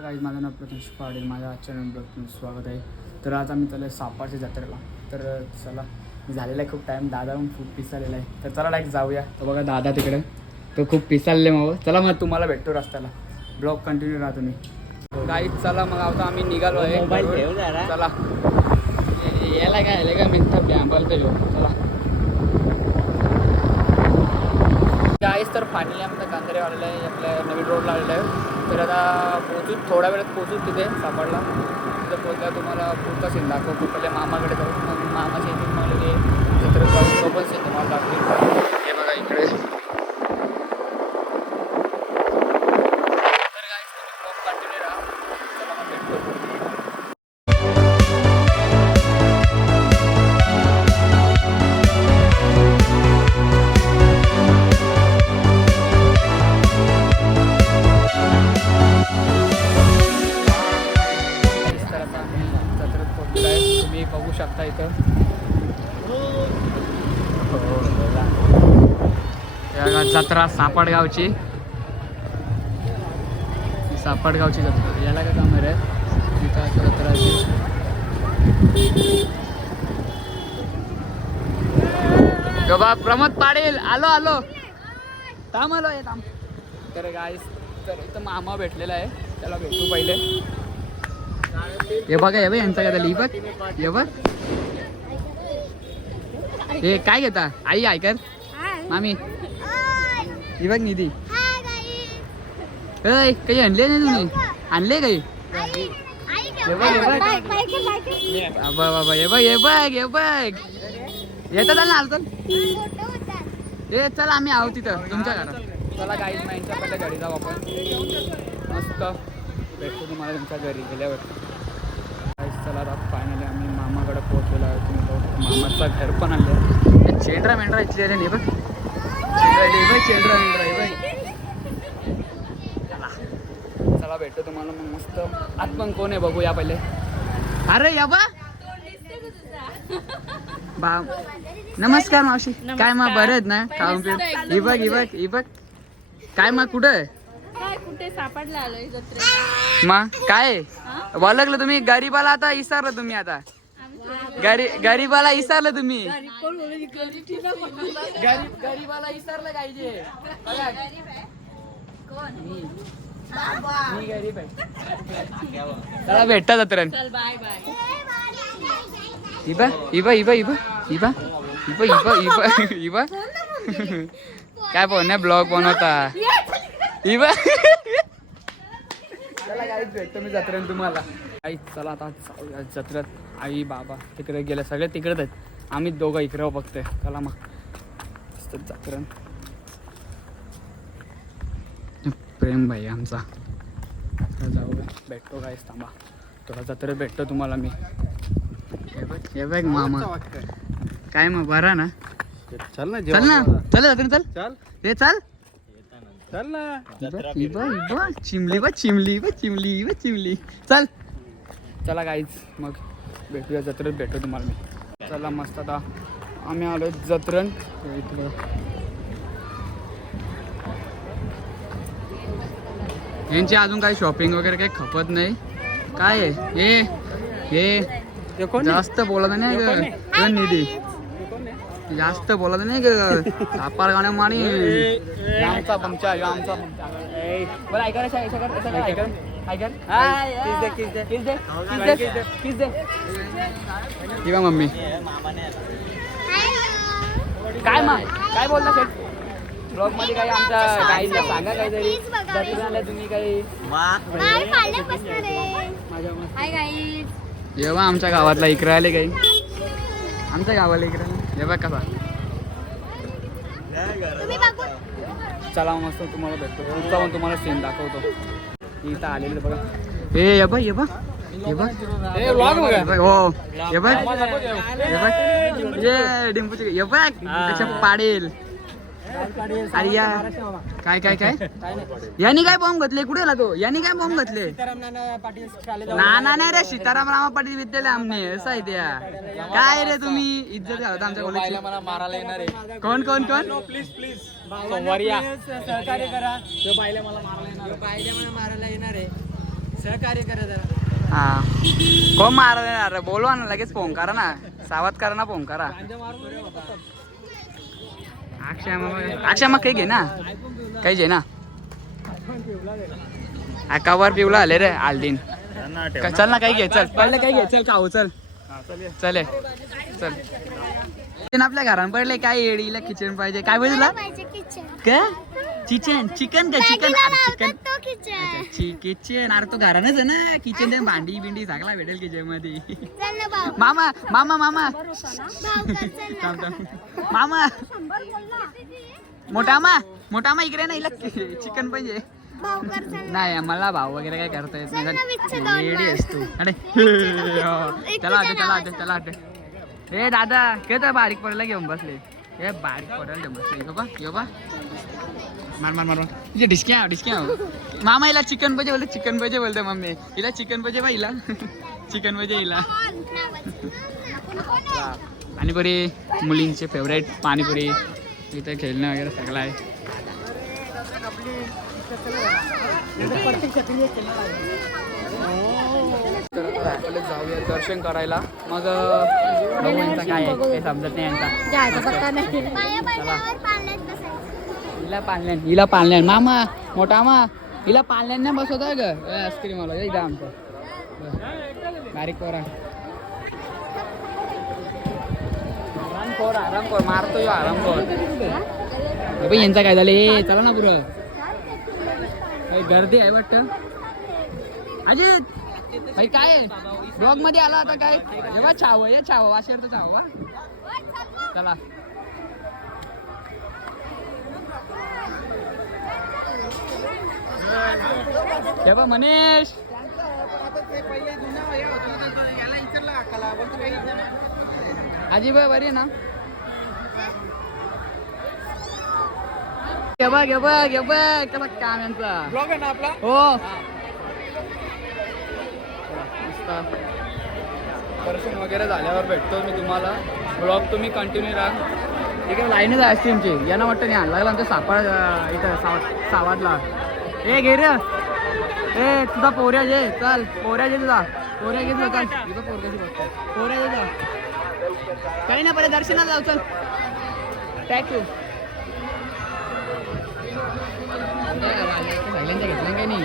काही माझं नाव प्रथमेश पाटील, माझ्या आजच्या नंबर स्वागत आहे. तर आज आम्ही चालू आहे सापारच्या जत्रेला. तर चला, झालेला आहे खूप टाईम, दादा पण खूप पिसालेला आहे. तर चला डायरेक्ट जाऊया. तर बघा दादा तिकडे, तो खूप पिसालले मग. चला मग तुम्हाला भेटतो रस्त्याला, ब्लॉग कंटिन्यू राहा तुम्ही. गाईच चला मग आता आम्ही निघालो आहे. चला याला काय आलं का मिळतं बॅम्बल पे चला गाईच. तर फायनली आमचा कांदरे आलेला आहे, आपल्या नवीन रोडला आलेला आहे. तर आता पोचू, थोड्या वेळात पोचू तिथे सापडला. तिथं पोचल्या तुम्हाला पुढचा सीन दाखवतो. पहिले मामाकडे जाऊ, मग मामाच्या इथून मला ते जत्रेत जाऊन तो पण सीन तुम्हाला दाखवेल. हे बघा इकडे. तर गाईस तुम्ही ब्लॉग कंटिन्यू राहा. चला मग भेटतो. तुम्ही बघू शकता इथं जत्रा सापडगावची जत्रा. याला काय काम आहे तिथं जत्राची. बाबा प्रमोद पाटील आलो थांब आलो आहे थांब. तर गाईस, तर इथं मामा भेटलेला आहे, त्याला भेटू पहिले. हे बघा हे बघ यांचा काय झालं, बघ हे बघ. हे काय घेता आई ऐकर मामी, ही बघ निधी. अय काही आणले नाही तुम्ही, आणले काही? हे बघ बाबा, हे बघ येतात ना आलतं. हे चला आम्ही आहोत तिथं तुमच्या घरात. चला गाईज, मग यांच्या पहिल्या घरी जाऊ आपण. मस्त भेटतो तुम्हाला तुमच्या घरी गेल्यावर. चला आता फायनली आम्ही मामाकडे पोहोचलेलो आहे. तुम्ही मामाचं घर पण आणलं. चेंड्रा मेंढरा इथली आले नाही बघ, चेंड्रा मेंढरा हे बघ. चला भेटतो तुम्हाला मग मस्त. आत पण कोण आहे बघूया पहिले. अरे या बा नमस्कार मावशी. काय मग बरं आहेत ना? खाऊन पिऊन ही बघ काय मग कुठं कुठे सापडला आलोय जत्रेत. मग काय ओळखलं तुम्ही? गरीबाला आता इसारलं तुम्ही, आता गरीबाला इसारलं तुम्ही. गरीबाला इसारलं पाहिजे. मी गरीब आहे. चला भेटता जत्रेत. चल बाय बाय. इबा काय बोलण्या ब्लॉग बनवता इबा. चला काहीच भेटतो मी जत्रेत तुम्हाला. काही चला आता जत्रेत. आई बाबा तिकडे गेले, सगळे तिकडेच आहेत. आम्ही दोघं इकडे बघतोय. चला मग जत्रेत. प्रेम भाई आमचा. जाऊ भेटतो काय, थांबा थोडा जत्रेत भेटतो तुम्हाला मी. हे बघ मामा काय मग बरा ना? चल ना चल हे चल चिमली चल. चला काहीच मग भेटूया जत्रेत, भेटतो तुम्हाला मी. चला मस्त आता आम्ही आलो जत्रेत. यांची अजून काही शॉपिंग वगैरे काही खपत नाही. काय आहे हे जास्त बोलत नाही ग निधी, जास्त बोलत नाही ग. सापार गाण्या माणी आमचा पंचा आमचा बोला किंवा मम्मी काय बोलता शेट ब्लॉग मध्ये? काही आमच्या गाईला सांगा काहीतरी. तुम्ही काही जेव्हा आमच्या गावातला इकडे आले काही, आमच्या गावाला इकडे जेव्हा कसा. चला मस्त तुम्हाला भेटतो, पुढचा पण तुम्हाला सीन दाखवतो. इथं आलेलं बघा. हे बघ हो हे बघ ये डिंपूची हे बघ त्याच्या पाडेल. अरे या काय यांनी काय बॉम्ब घातले? कुठे गेला तो? यांनी काय बॉम्ब घातले? नाना नाही रे, सीताराम रामा पाटील विद्यालय आमने असं आहे त्या. काय रे तुम्ही इज्जत घालता आमच्या कॉलेजची. मला मारायला येणार आहे. कोण प्लीज सोमवारी सहकार्य करा. मला मारायला येणार आहे. सहकार्य करा जरा. हा कोण मारणार बोलवा ना लगेच फोन करा ना सावध करा ना फोन करा. अक्षय मग काही घे ना काही घे ना कवर पिवला आले रे आलदीन चल ना काही घे चल पडले काही घे चल खाऊ चल चले चल आपल्या घरात पडले काय येडीला किचन पाहिजे काय पाहिजे तुला काय चिकन चिकन का चिकन चिकन किचन अरे तो घरानच आहे ना किचन ते भांडी बिंडी सगळा भेटेल किचन मध्ये मामा मामा मामा मामा मोठा मा इकडे नाही चिकन पाहिजे नाही मला भाव वगैरे काय करता येत नाही येडी असतो अरे त्याला आटे ए दादा काय बारीक पडायला घेऊन बसले हे बारीक पडायला घेऊन बसले यो बा मार मार मार तुझे डिस्क्या मामा हिला चिकन पाहिजे बोलते मम्मी हिला चिकन पाहिजे बा हिला चिकन पाहिजे हिला पाणीपुरी मुलींचे फेवरेट पाणीपुरी इथे खेळणं वगैरे सगळं आहे जाऊया दर्शन करायला मग यांचा काय आहे काही समजत नाही यांचा हिला पाळण्यान मामा मोठा मा हिला पाळण्यान नाही बसवत आहे ग आईस्क्रीम वाला इथं आमचं बारीक पोरा आराम कर मारतो यो आराम कर यांचा काय झालं चला ना पुरं गर्दी आहे वाटतं अजित भाई काय ब्लॉग मध्ये आला आता काय जेव्हा छाव वाशेर तर छाव चला तेव्हा मनीष आजी बाय बरी ना घे बघ काम यांचा ब्लॉग आहे ना आपला हो मस्त दर्शन वगैरे झाल्यावर भेटतो मी तुम्हाला ब्लॉग तुम्ही कंटिन्यू राहा इकडे लाईनच आहे आईस्क्रीमची यांना वाटतं नाही आणला आमच्या सापड इथं सावडला ए घे रे ए तुझा पोऱ्या जे चल पोऱ्या जे तुझा पोऱ्या घे तुझा चल तुझा पोऱ्या जे जा काही ना पहिले दर्शनात जाऊ चल टॅक यू सायलेंटच्या घेतलं काही नाही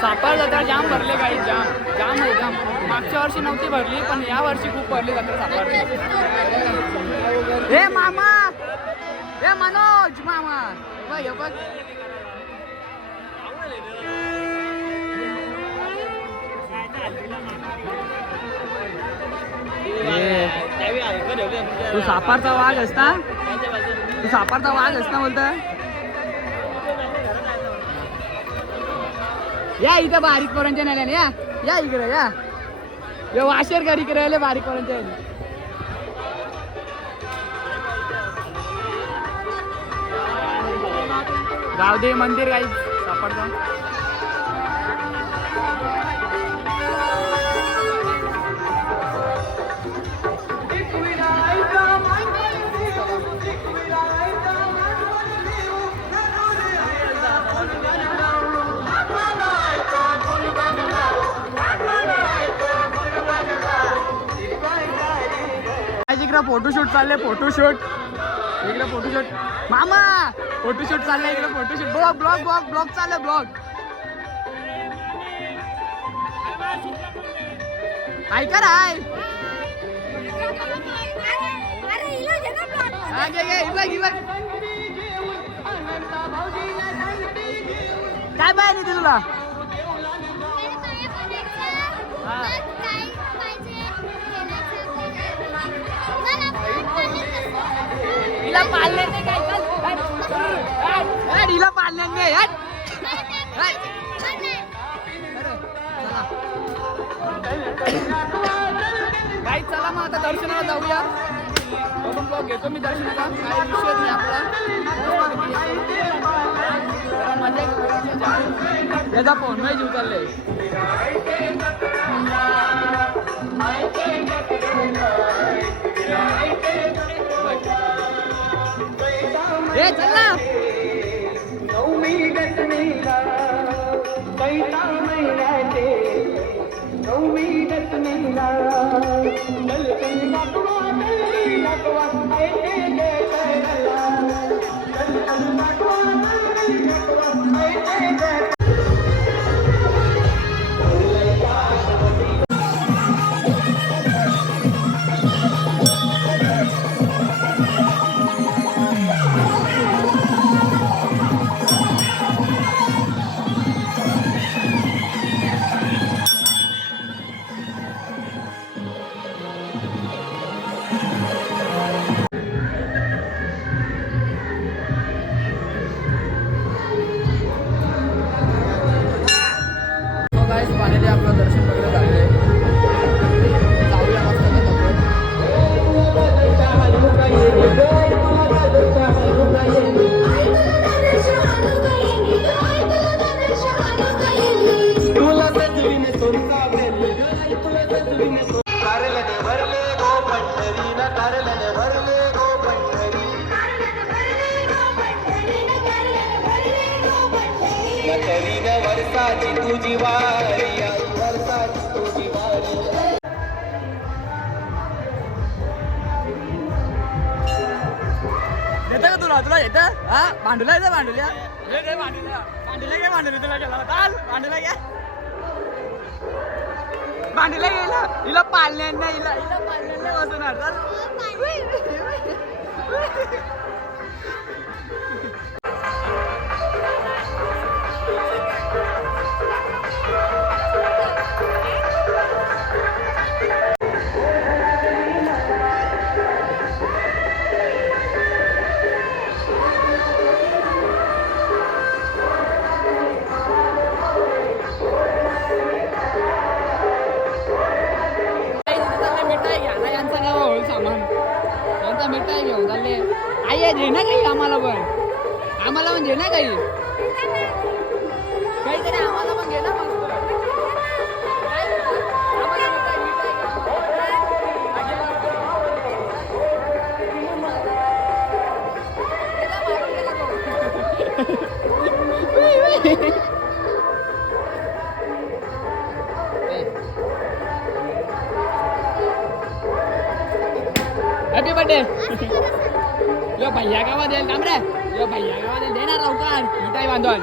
सापड जत्रा जाम भरले गाडी जाम आहे जाम मागच्या वर्षी नव्हती भरली पण या वर्षी खूप भरली जत्रा सापड हे मामा हे मनोज मामा बघ बघ तू सापारचा वाघ असता बोलता या इथं बारीक पोरांच्या नेल्याने या इकडे या वाशेर घरी करायला बारीक पोरांच्या गावदे मंदिर काही सापडतं फोटोशूट चालले फोटोशूट मामा फोटोशूट चाललंय इकडे फोटोशूट ब्लॉग चाललंय ब्लॉग ऐका राय काय पाहिजे तुला हिला पाळण्याने काय हिला पाळण्याने काही चला मग आता दर्शनाला जाऊया घेतो मी दर्शनाला काही विषय नाही आपला याचा फोन नाही जीव चालले ए चल ना पाण्याने आपलं दर्शन वगैरे झालेलं आहे जाऊया मस्त तुझी वारी वर्षाची तुझी वारी येतं का तुला येतं हा भांडुला येतं भांडुल्या भांडुल्या काय भांडुले तुला गेला चाल भांडुला घ्या भांडुला गेला हिला पाळण्यांना हिला पाळण्यांना बसवणार चाल यांचा मिठाई घेऊन चालले आई दे ना काही आम्हाला पण दे ना काही काहीतरी आम्हाला पण घे ना मस्त हॅपी बर्थडे यो भैया गावात येईल काम रे यो भैया गावात येईल देणार लवकर मिठाई बांधून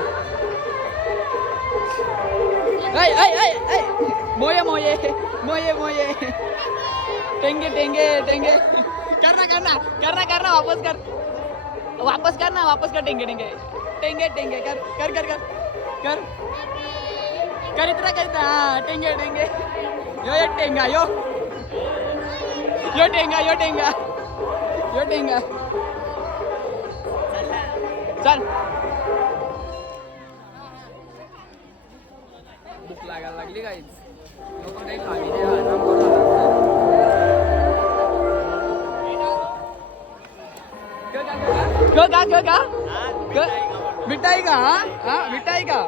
मोये मोये मोये मोये टेंगे टेंगे टेंगे करना वापस कर टेंगे टेंगे टेंगे टेंगे कर इतना हाँ टेंगे टेंगे यो एक टेंगा यो टेंगा चल भूक लागायला लागली काहीच लोक काही खावी नाही आराम का मिठाई का हा मिठाई का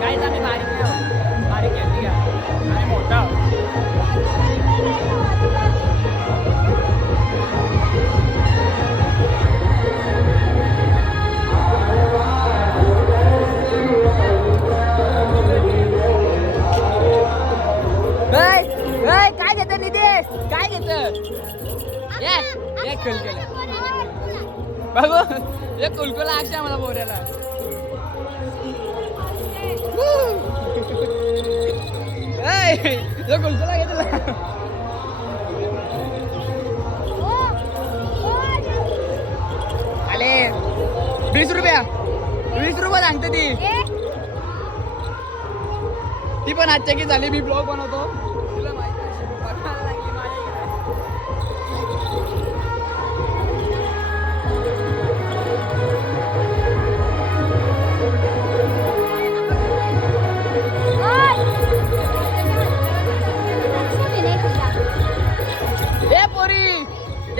काहीच आम्ही बारीक घेतली आणि मोठा काय घेत नितेश काय घेत कुलकुला बघू एक कुलकुला अक्षा मला बोऱ्याला कुलकुला घेतला आले 20 रुपये सांगते ती पण आजच्या की झाली मी ब्लॉग बनवतो तुला माहिती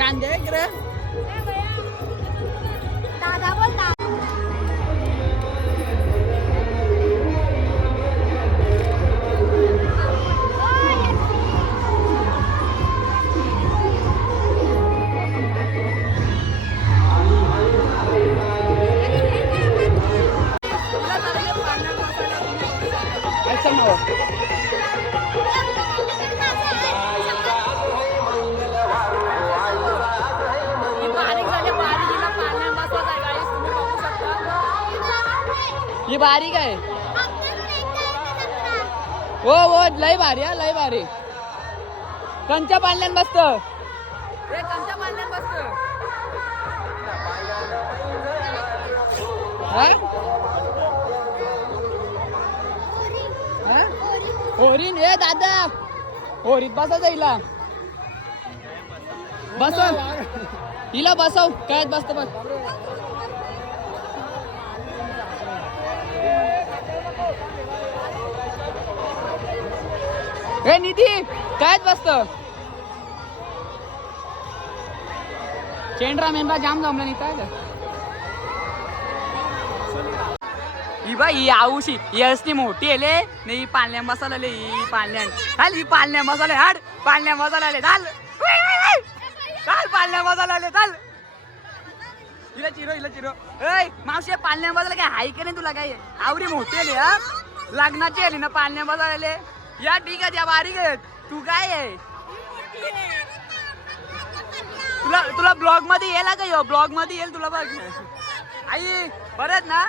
कांदे इकडे दादा बोलता चल ना ही बारीक आहे हो हो लय भारी हा लय भारी कंच्या पाण्यात बसत कंच्या पाण्यात बसत होरीन ए दादा होरीत बसायचं हिला बसव हिला बसव काय बसत बस हे निधी कायच बसत चेंडरा मेंढरा जाम जमला नाही काय ही बाई ही आऊशी ही असती मोठी आले नाही पाळण्या मसाला आले ही पाळण्या चाल ही पाळण्या मसाले हाड पाळण्या मसाला आले चाल चाल पाळण्या मसाला आले चाल हिला चिरो ऐ मावशी पाळण्या मसाला काय हाय की नाही तुला काय आवरी मोठी आली हा लग्नाची आली ना पाळण्या मसाला आले या ठीक आहे या बारीक आहेत तू काय आहे तुला ब्लॉग मध्ये येईल का यो ब्लॉग मध्ये येईल तुला बघ आई परत ना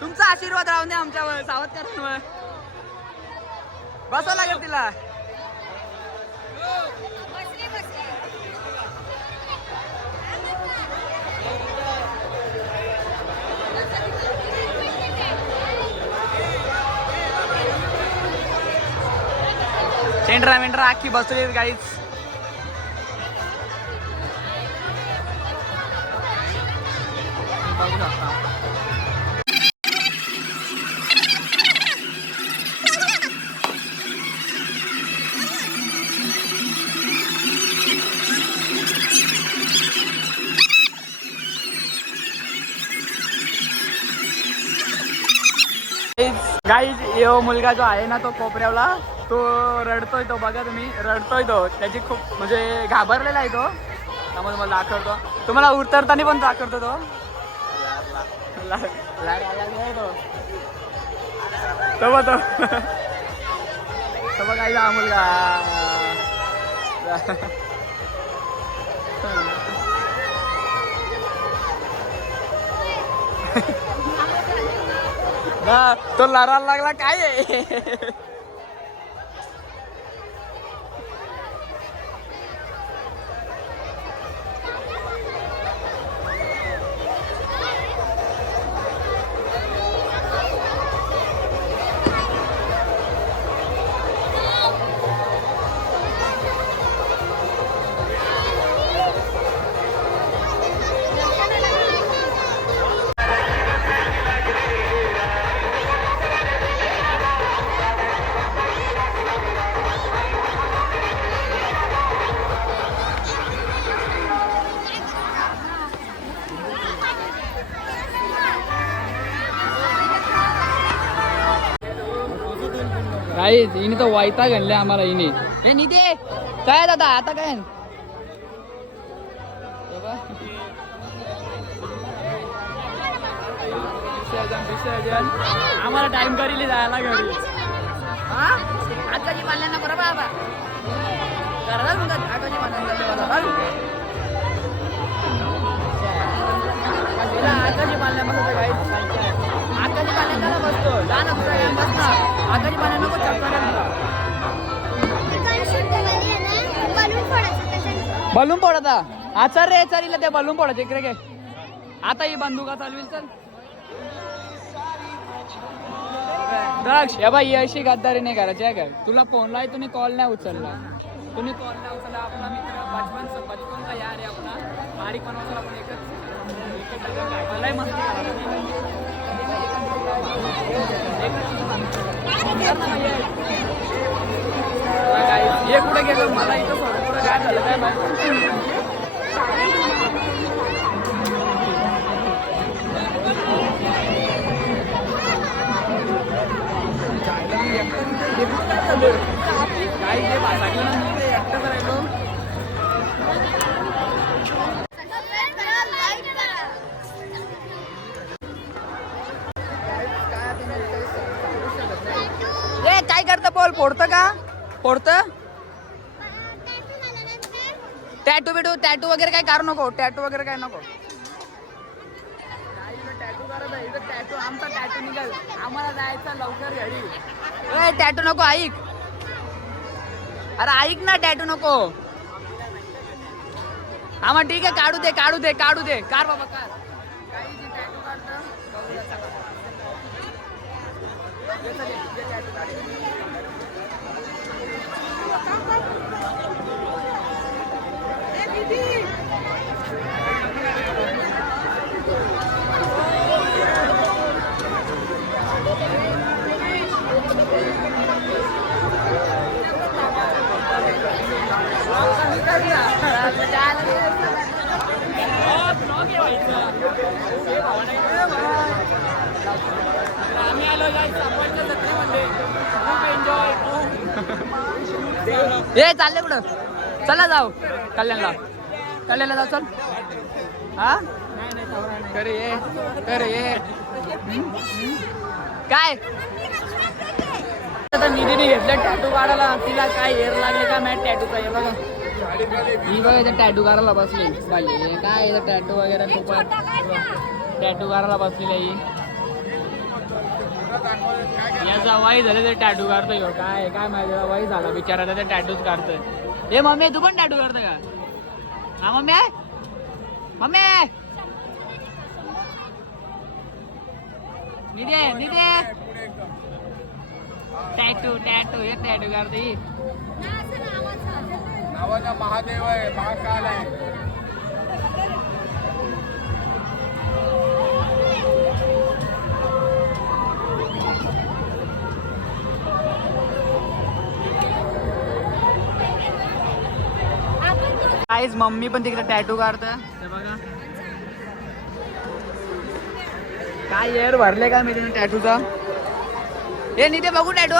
तुमचा आशीर्वाद राहून द्या आमच्यावर सावधकरांवर बसावं लागेल तिला मेंढरा आखी बसली गाईच बघू शकता गाईज यो मुलगा जो आहे ना तो कोपऱ्यावला तो रडतोय तो बघा तुम्ही रडतोय तो त्याची खूप म्हणजे घाबरलेला आहे तो त्यामुळे मला दाखवतो तुम्हाला उतरताना पण दाखवतो तो बघा हा मुलगा तो लढायला लागला काय आहे गाईज हिने तर वायता घालले आम्हाला हिने हे निधे काय दादा आता काय आम्हाला टाइम करील जायला घरी हा आकाजी पाल्यांना बरं बाबा करा आकाजी पाल्यांना आकाजी पाल्ल्या बसतो गाईज आकाजी पाल्यांना बसतो लहान बसणार आकाजी पाण्या नको बलून फोडायचा आचार रे चालीला ते बलून फोडायचे इकडे काय आता ही बंदुका चालवील चल दक्ष या बाई अशी गद्दारी नाही करायची आहे काय तुला फोन लाय तुम्ही कॉल नाही उचलला तुम्ही कॉल नाही उचलला आपला मित्र बचपनचा यार आहे आपला बारीक बनवायचा आपण एकच मलाही मस्ती हे कुठे गेलो मला इथं कुठं काय झालं काय माहिती. काही जे भासाकलं ना मी ते एकटंच राहिलो. ए काय करतं बोल, फोडतं का? फोडतं? टॅटू बिटू टॅटू वगैरे काय करू नको, टॅटू वगैरे काय नको. टॅटू करत आहे इथं, टॅटू आमचा टॅटू निघाल, आम्हाला जायचं लवकर घरी. ए टॅटू नको, ऐक. अरे ऐक ना, टॅटू नको. हा मग ठीक आहे, काढू दे काढू दे काढू दे, कार बाबा कार. काही जी टॅटू काढतं आम्ही आलो जत्रेमध्ये खूप एन्जॉय. ए चालले कुठं? चला जाऊ कल्याणला, कल्याणला जाऊ. चल हा करे ये करे ये. काय आता निधीने घेतलं टॅटू काढायला, तिला काय हेर लागले का मॅट टॅटूचा. हे बघा ही बघा इथे टॅटू काढायला बसली बाई. काय इथं टॅटू वगैरे खूप टॅटू काढायला बसलेली आहे. याचा वाई झालं ते टॅटू काढतोय. काय काय माहिती वाई झाला बिचारा, ते टॅटूच काढतोय. हे मम्मी तू पण टॅटू काढतो का? हा मम्मी मम्मी निधे निधे टॅटू टॅटू हे टॅटू काढतोय. नावाचा महादेव आहे, महाकाल आहे. काहीच मम्मी पण तिकडे टॅटू काढतं. ते बघा काय एअर भरले का मी तिने टॅटूचा. हे निधे बघू टॅटू,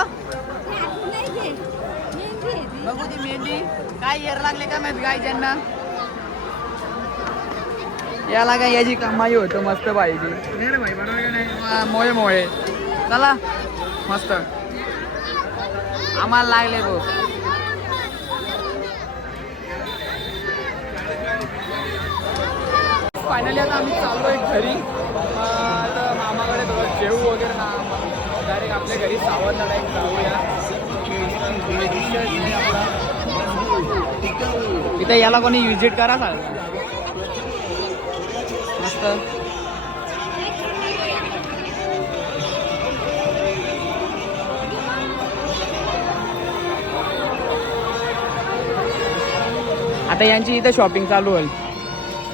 बघू ती मेहंदी. काय एअर लागले का माहित काय ज्यांना. याला काय याची कमाई होतं मस्त पाहिजे. नाही रे भाई बरोबर का नाही. मोळे मोळे चला मस्त आम्हाला लागले भाऊ. फायनली आता आम्ही चाललो आहे घरी. आता मामाकडे थोडं जेवू वगैरे ना, डायरेक्ट आपल्या घरी सावंतला डायरेक्ट जाऊया. इथे याला कोणी विजिट करा चालेल मस्त. आता यांची इथं शॉपिंग चालू होईल.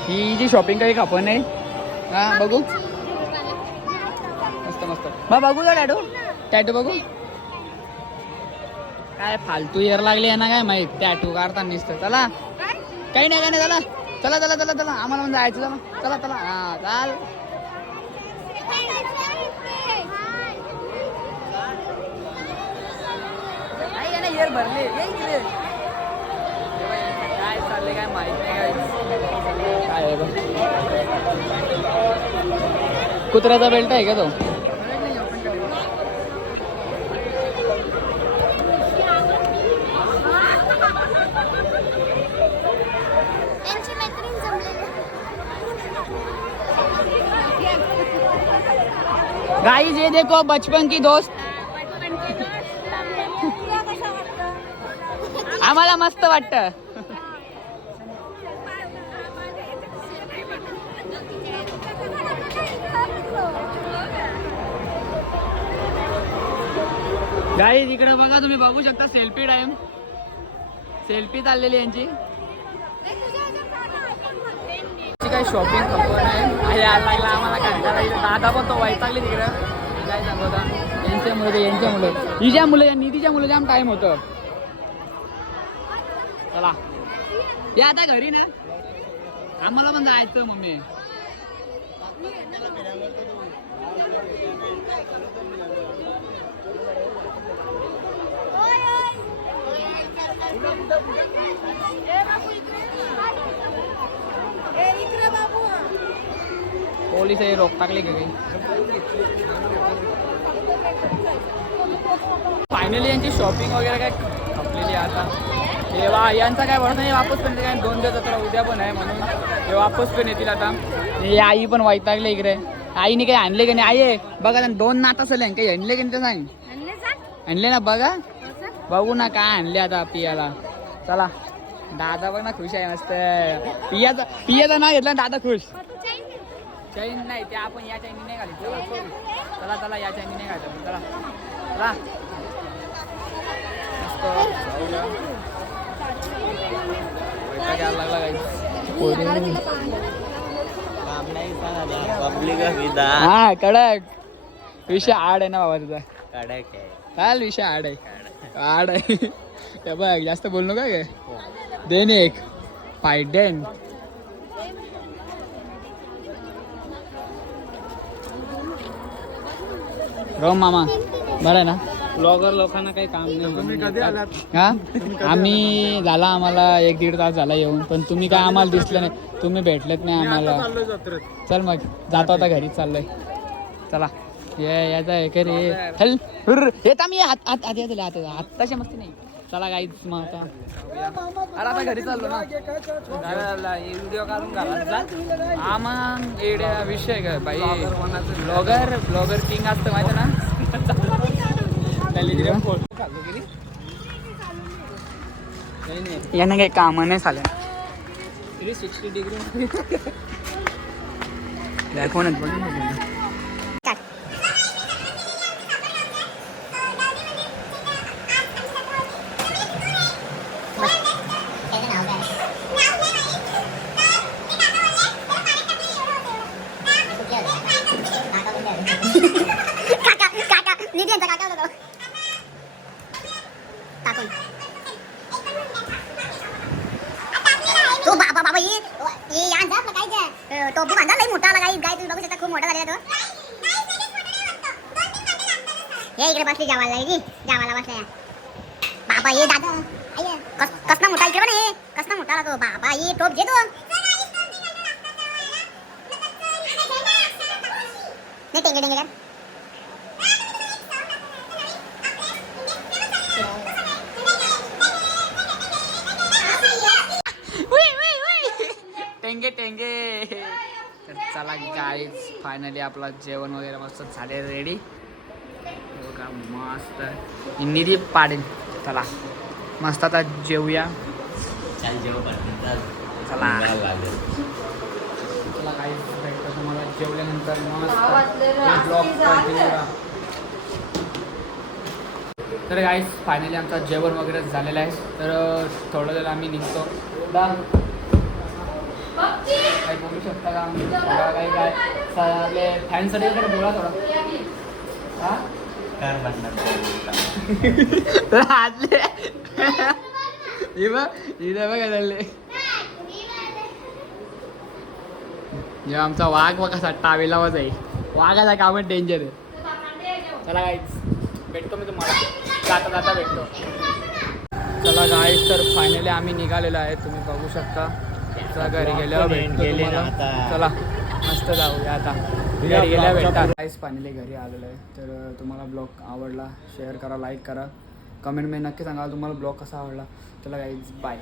ही जी शॉपिंग काही खापण आहे. हा बघू मस्त मस्त. मग बघू का टॅटू, टॅटू बघू. काय फालतू एअर लागले ना काय माहित टॅटू काढताना दिसतं. चला काही नाही काय नाही. चला चला चला चला चला आम्हाला पण जायचं. चला चला चला हा चाल. एअर भरले काय चालले काय माहित नाही. काय आहे बघ कुत्र्याचा बेल्ट आहे का तो. गाइस ये देखो बचपन की दोस्त. आम्हाला मस्त वाटतं. गाइस इकडे बघा तुम्ही बघू शकता सेल्फी टाइम. सेल्फी चाललेली यांची. काही शॉपिंग खबर आहे यायला लागला आम्हाला. काय दादा पण तो वैतागले तिकडं. काय सांगू आता यांच्या मुलं हिच्या मुलं निधीच्या मुलं जाम टाइम होतं. चला या आता घरी ना, आम्हाला पण जायचं मम्मी. पोलीस हे रोक टाकले का काही. फायनली यांची शॉपिंग वगैरे काय खपलेली आहे आता. तेव्हा यांचा काय भरोसा नाही, वापस पण काय 2 दिवस जत्रा उद्या पण आहे म्हणून ते वापस पण येतील आता. हे आई पण वैतागले इकडे. आईने काही आणले का नाही. आई बघा 2 नात असेल काही आणले की नाही ते सांग. आणले ना बघा, बघू ना काय आणले आता पियाला. चला दादा बघ ना खुश आहे मस्त. पियाचा नाव घेतला दादा खुश. चैन नाही ते आपण या चैनी नाही घाली. चला चला या चैनी नाही घालत. चला चला लागला हा कडक विषय आड आहे ना बाबा तुझा. कडक आहे चाल विषय आड आहे बघ. जास्त बोललो काय देन एक फायडेन. रोम मामा बरं आहे ना. ब्लॉगर लोकांना काही काम नाही. तुम्ही कधी आलात? हा आम्ही झाला आम्हाला 1-1.5 तास झाला येऊन, पण तुम्ही काय आम्हाला दिसलं नाही, तुम्ही भेटलेत नाही आम्हाला. चल मग जातो आता घरी चाललोय. चला याचा हे करे हल येत आम्ही आत्ताशी मस्ती नाही. चला काहीच मग आता अरे आता घरी चाललो ना. व्हिडिओ काढून घाला. हा मग एवढ्या विषय का बाई. ब्लॉगर किंग असतं माहिती ना. यांना काही काम नाही झालं. 360 डिग्री दाखवण्यात बघ. तो बाबा ये यान जा आपला काय टोपी बांधा लई मोठा आला गाई. गाय तुम्ही बघू शकता खूप मोठा झालेला तो. हे इकडे बसली जावाला. जावाला बसल्या बाबा. ये दादा कसना मोठा इकडे पण हे कसना मोठा आला तो बाबा. ये टोप घे तो. नाही टेंगे टेंगे टेंगे टेंगे. तर चला गाईज फायनली आपला जेवण वगैरे मस्त झाले रेडी. बघा मस्त निधी पाडेल. चला मस्त आता जेवूया. चला चला गाईज भेटतो तुम्हाला जेवल्यानंतर मस्त ब्लॉग कंटिन्यू करा. तर गाईज फायनली आमचं जेवण वगैरे झालेलं आहे. तर थोडं वेळ आम्ही निघतो. काही बोलू शकता का काही काय आपले फॅनसाठी वगैरे बोला थोडं. हा बघा चालले. जे आमचा वाघ बघा कसा टावेलावाच आहे. वाघाचा काम डेंजर आहे. चला गाईज भेटतो मी तुम्हाला जाता जाता भेटतो. चला गाईज तर फायनली आम्ही निघालेलो आहे. तुम्ही बघू शकता. घरी गेल्यावर भेटतो तुम्हाला. चला मस्त जाऊया आता घरी गेल्यावर भेटता. गाईज फायनली घरी आलेलो आहे. तर तुम्हाला ब्लॉग आवडला शेअर करा, लाईक करा, कमेंटमध्ये नक्की सांगा तुम्हाला ब्लॉग कसा आवडला. चला गाईज बाय.